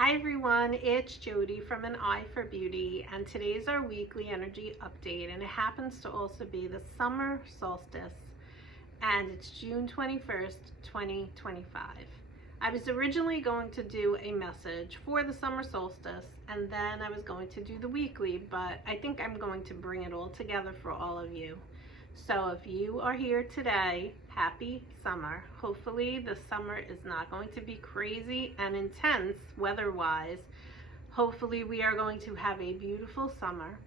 Hi everyone, it's Jody from An Eye for Beauty, and today's our weekly energy update, and it happens to also be the summer solstice, and it's June 21st, 2025. I was originally going to do a message for the summer solstice, and then I was going to do the weekly, but I think I'm going to bring it all together for all of you. So if you are here today, happy summer. Hopefully the summer is not going to be crazy and intense weather-wise. Hopefully we are going to have a beautiful summer.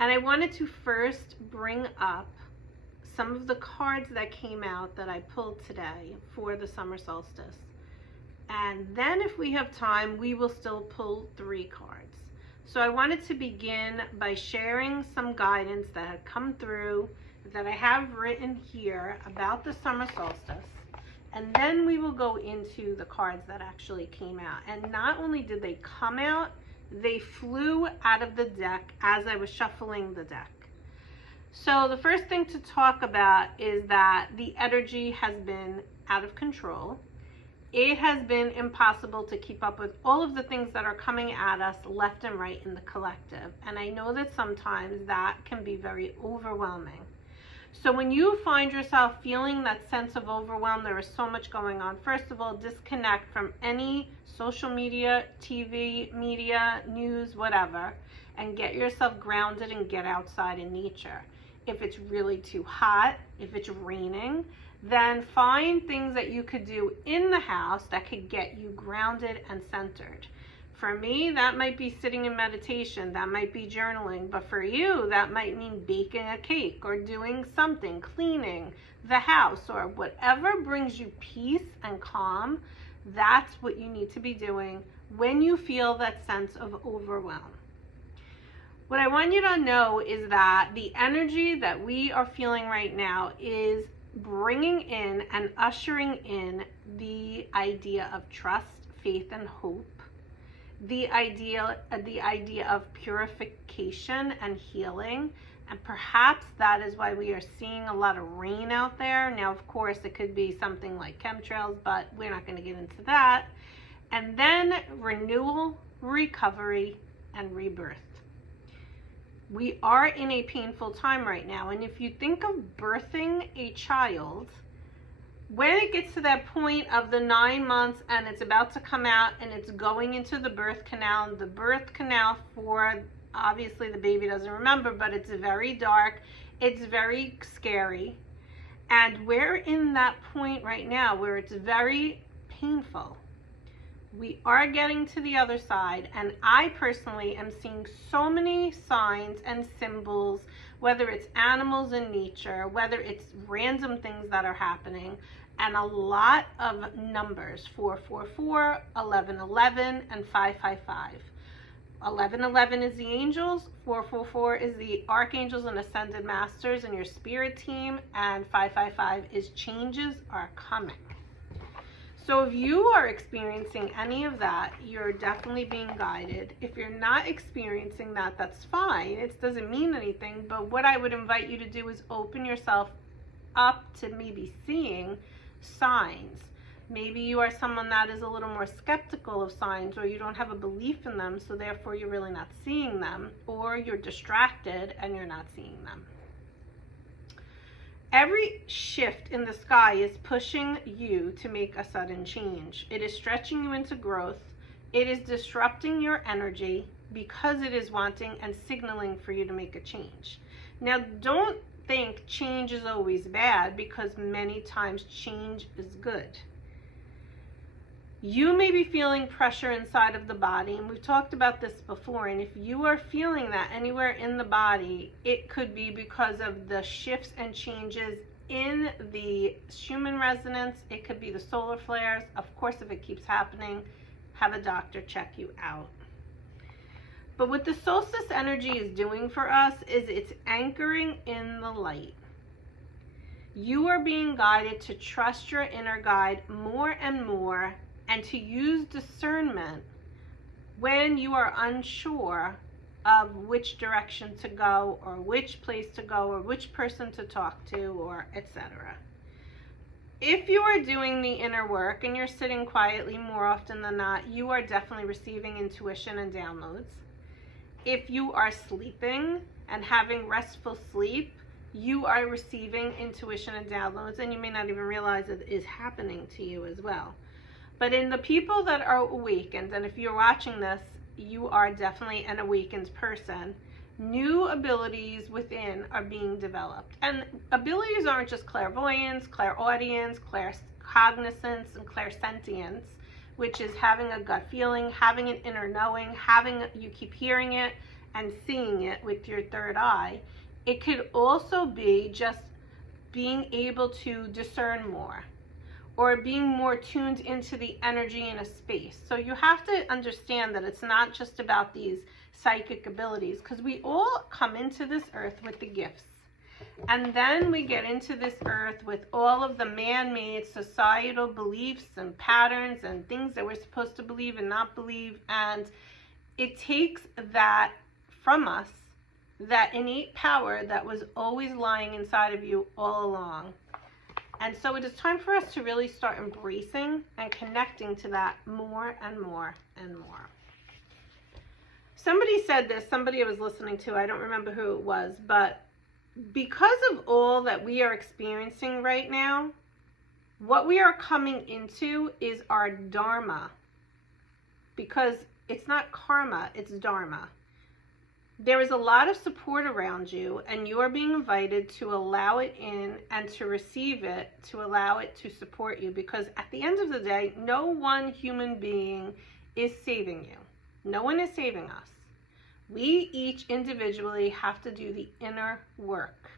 And I wanted to first bring up some of the cards that came out that I pulled today for the summer solstice. And then if we have time, we will still pull 3 cards. So I wanted to begin by sharing some guidance that had come through that I have written here about the summer solstice, and then we will go into the cards that actually came out. And not only did they come out, they flew out of the deck as I was shuffling the deck. So the first thing to talk about is that the energy has been out of control. It has been impossible to keep up with all of the things that are coming at us left and right in the collective. And I know that sometimes that can be very overwhelming. So when you find yourself feeling that sense of overwhelm, there is so much going on. First of all, disconnect from any social media, TV, media, news, whatever, and get yourself grounded and get outside in nature. If it's really too hot, if it's raining, then find things that you could do in the house that could get you grounded and centered. For me, that might be sitting in meditation, that might be journaling, but for you, that might mean baking a cake or doing something, cleaning the house, or whatever brings you peace and calm. That's what you need to be doing when you feel that sense of overwhelm. What I want you to know is that the energy that we are feeling right now is bringing in and ushering in the idea of trust, faith, and hope. The idea of purification and healing, and perhaps that is why we are seeing a lot of rain out there. Now, of course, it could be something like chemtrails, but we're not going to get into that. And then renewal, recovery, and rebirth. We are in a painful time right now, and if you think of birthing a child, when it gets to that point of the 9 months and it's about to come out and it's going into the birth canal, for obviously the baby doesn't remember, but it's very dark, it's very scary, and we're in that point right now where it's very painful. We are getting to the other side, and I personally am seeing so many signs and symbols, whether it's animals in nature, whether it's random things that are happening, and a lot of numbers: 444, 1111, and 555. 1111 is the angels, 444 is the archangels and ascended masters and your spirit team, and 555 is changes are coming. So if you are experiencing any of that, you're definitely being guided. If you're not experiencing that, that's fine. It doesn't mean anything. But what I would invite you to do is open yourself up to maybe seeing signs. Maybe you are someone that is a little more skeptical of signs, or you don't have a belief in them, so therefore you're really not seeing them, or you're distracted and you're not seeing them. Every shift in the sky is pushing you to make a sudden change. It is stretching you into growth. It is disrupting your energy because it is wanting and signaling for you to make a change. Now, don't think change is always bad, because many times change is good. You may be feeling pressure inside of the body, and we've talked about this before, and if you are feeling that anywhere in the body, it could be because of the shifts and changes in the Schumann resonance. It could be the solar flares. Of course, if it keeps happening, have a doctor check you out. But what the solstice energy is doing for us is it's anchoring in the light. You are being guided to trust your inner guide more and more, and to use discernment when you are unsure of which direction to go, or which place to go, or which person to talk to, or etc. if you are doing the inner work and you're sitting quietly more often than not, you are definitely receiving intuition and downloads. If you are sleeping and having restful sleep, you are receiving intuition and downloads, and you may not even realize it is happening to you as well. But in the people that are awakened, and if you're watching this, you are definitely an awakened person, new abilities within are being developed. And abilities aren't just clairvoyance, clairaudience, claircognizance, and clairsentience, which is having a gut feeling, having an inner knowing, you keep hearing it and seeing it with your third eye. It could also be just being able to discern more, or being more tuned into the energy in a space. So you have to understand that it's not just about these psychic abilities, because we all come into this earth with the gifts. And then we get into this earth with all of the man-made societal beliefs and patterns and things that we're supposed to believe and not believe. And it takes that from us, that innate power that was always lying inside of you all along. And so it is time for us to really start embracing and connecting to that more and more and more. Somebody said this, somebody I was listening to, I don't remember who it was, but because of all that we are experiencing right now, what we are coming into is our dharma. Because it's not karma, it's dharma. There is a lot of support around you, and you are being invited to allow it in and to receive it, to allow it to support you. Because at the end of the day, no one human being is saving you. No one is saving us. We each individually have to do the inner work.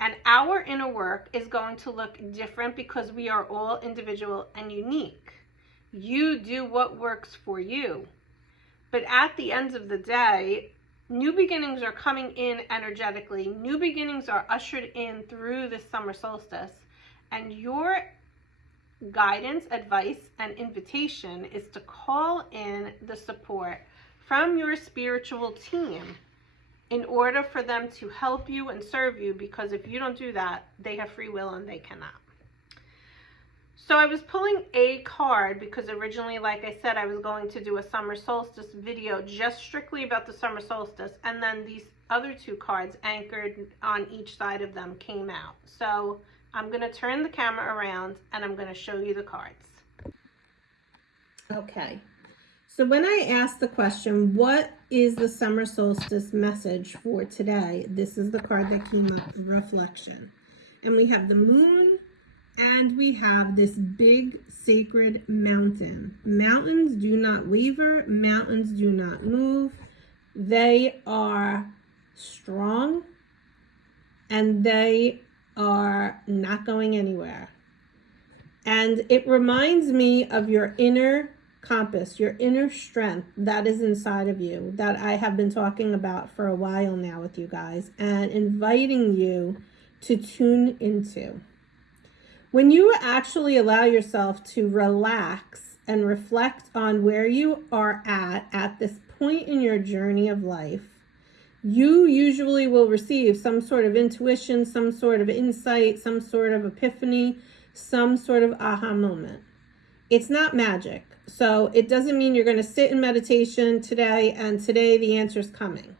And our inner work is going to look different because we are all individual and unique. You do what works for you. But at the end of the day, new beginnings are coming in energetically. New beginnings are ushered in through this summer solstice. And your guidance, advice, and invitation is to call in the support from your spiritual team in order for them to help you and serve you, because if you don't do that, they have free will and they cannot. So I was pulling a card because originally, like I said, I was going to do a summer solstice video just strictly about the summer solstice, and then these other two cards anchored on each side of them came out. So I'm going to turn the camera around and I'm going to show you the cards. Okay. So when I asked the question, what is the summer solstice message for today? This is the card that came up, reflection. And we have the moon, and we have this big sacred mountain. Mountains do not waver. Mountains do not move. They are strong, and they are not going anywhere. And it reminds me of your inner compass, your inner strength that is inside of you, that I have been talking about for a while now with you guys, and inviting you to tune into. When you actually allow yourself to relax and reflect on where you are at this point in your journey of life, you usually will receive some sort of intuition, some sort of insight, some sort of epiphany, some sort of aha moment. It's not magic. So it doesn't mean you're going to sit in meditation today and today the answer's coming.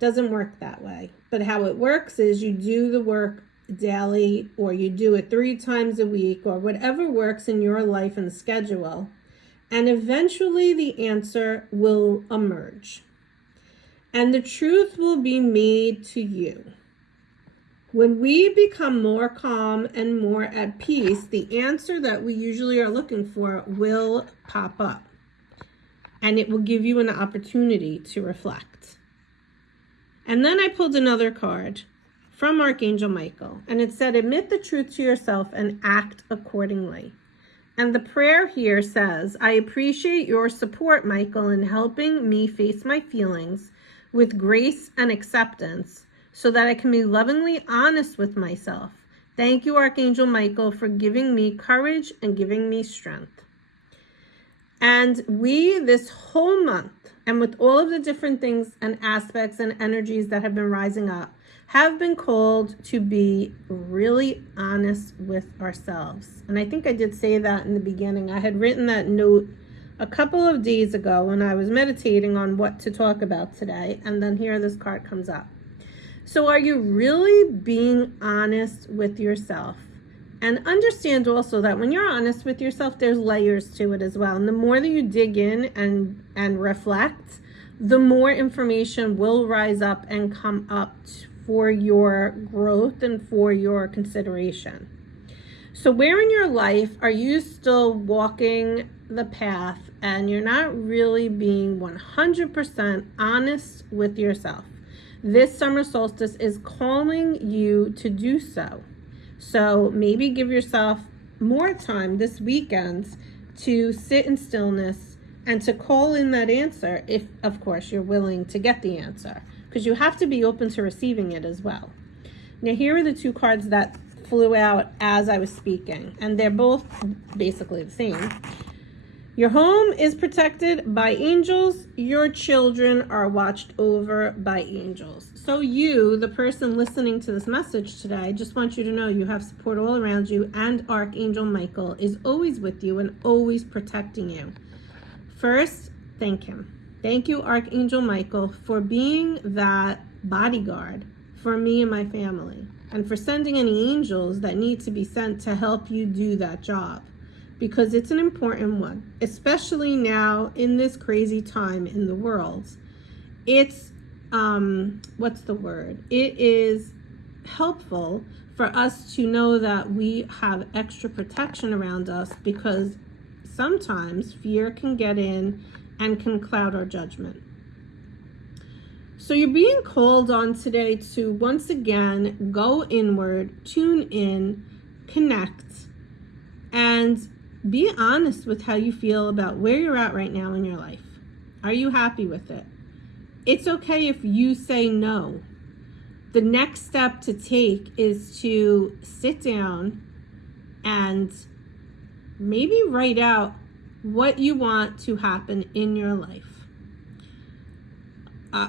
Doesn't work that way. But how it works is you do the work daily, or you do it 3 times a week, or whatever works in your life and schedule. And eventually the answer will emerge. And the truth will be made to you. When we become more calm and more at peace, the answer that we usually are looking for will pop up. And it will give you an opportunity to reflect. And then I pulled another card from Archangel Michael. And it said, admit the truth to yourself and act accordingly. And the prayer here says, I appreciate your support, Michael, in helping me face my feelings with grace and acceptance, so that I can be lovingly honest with myself. Thank you, Archangel Michael, for giving me courage and giving me strength. And we, this whole month, and with all of the different things and aspects and energies that have been rising up, have been called to be really honest with ourselves. And I think I did say that in the beginning. I had written that note a couple of days ago when I was meditating on what to talk about today, and then here this card comes up. So are you really being honest with yourself? And understand also that when you're honest with yourself, there's layers to it as well. And the more that you dig in and reflect, the more information will rise up and come up for your growth and for your consideration. So where in your life are you still walking the path and you're not really being 100% honest with yourself? This summer solstice is calling you to do so. So maybe give yourself more time this weekend to sit in stillness and to call in that answer if, of course, you're willing to get the answer, because you have to be open to receiving it as well. Now, here are the two cards that flew out as I was speaking, and they're both basically the same. Your home is protected by angels. Your children are watched over by angels. So you, the person listening to this message today, I just want you to know you have support all around you, and Archangel Michael is always with you and always protecting you. First, thank him. Thank you, Archangel Michael, for being that bodyguard for me and my family, and for sending any angels that need to be sent to help you do that job, because it's an important one, especially now in this crazy time in the world. It's, what's the word? It is helpful for us to know that we have extra protection around us, because sometimes fear can get in and can cloud our judgment. So you're being called on today to once again go inward, tune in, connect, and be honest with how you feel about where you're at right now in your life. Are you happy with it? It's okay if you say no. The next step to take is to sit down and maybe write out what you want to happen in your life.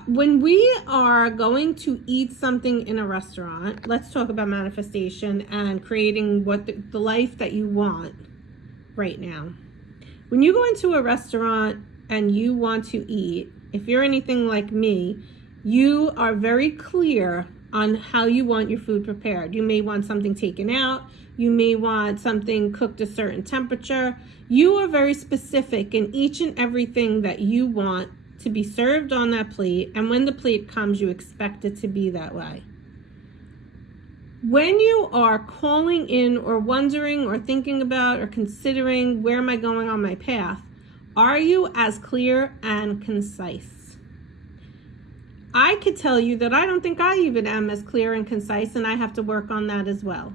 When we are going to eat something in a restaurant, let's talk about manifestation and creating what the life that you want right now. When you go into a restaurant and you want to eat, if you're anything like me, you are very clear on how you want your food prepared. You may want something taken out. You may want something cooked a certain temperature. You are very specific in each and everything that you want to be served on that plate, and when the plate comes, you expect it to be that way. When you are calling in or wondering or thinking about or considering where am I going on my path, are you as clear and concise? I could tell you that I don't think I even am as clear and concise, and I have to work on that as well.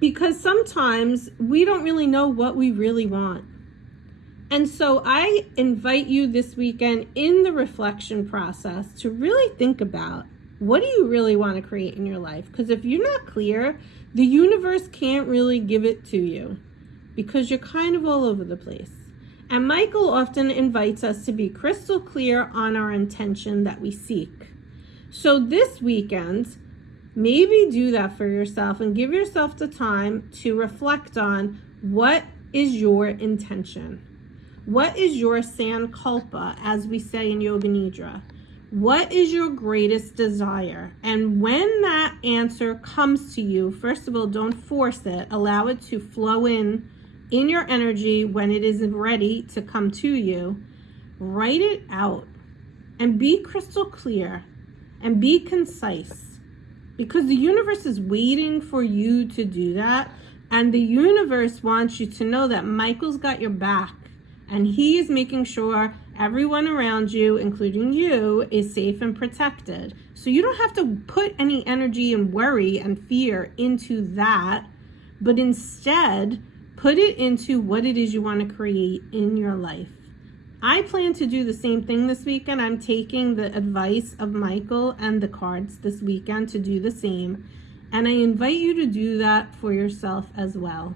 Because sometimes we don't really know what we really want. And so I invite you this weekend in the reflection process to really think about, what do you really want to create in your life? Because if you're not clear, the universe can't really give it to you, because you're kind of all over the place. And Michael often invites us to be crystal clear on our intention that we seek. So this weekend, maybe do that for yourself and give yourself the time to reflect on, what is your intention? What is your sankalpa, as we say in Yoga Nidra? What is your greatest desire? And when that answer comes to you, first of all, don't force it. Allow it to flow in your energy when it is ready to come to you. Write it out and be crystal clear and be concise, because the universe is waiting for you to do that. And the universe wants you to know that Michael's got your back, and he is making sure everyone around you, including you, is safe and protected. So you don't have to put any energy and worry and fear into that, but instead put it into what it is you want to create in your life. I plan to do the same thing this weekend. I'm taking the advice of Michael and the cards this weekend to do the same. And I invite you to do that for yourself as well.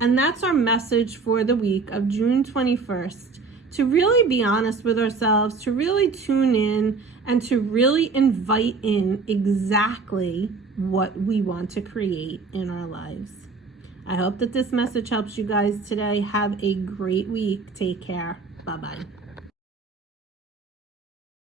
And that's our message for the week of June 21st. to really be honest with ourselves, to really tune in, and to really invite in exactly what we want to create in our lives. I hope that this message helps you guys today. Have a great week. Take care. Bye-bye.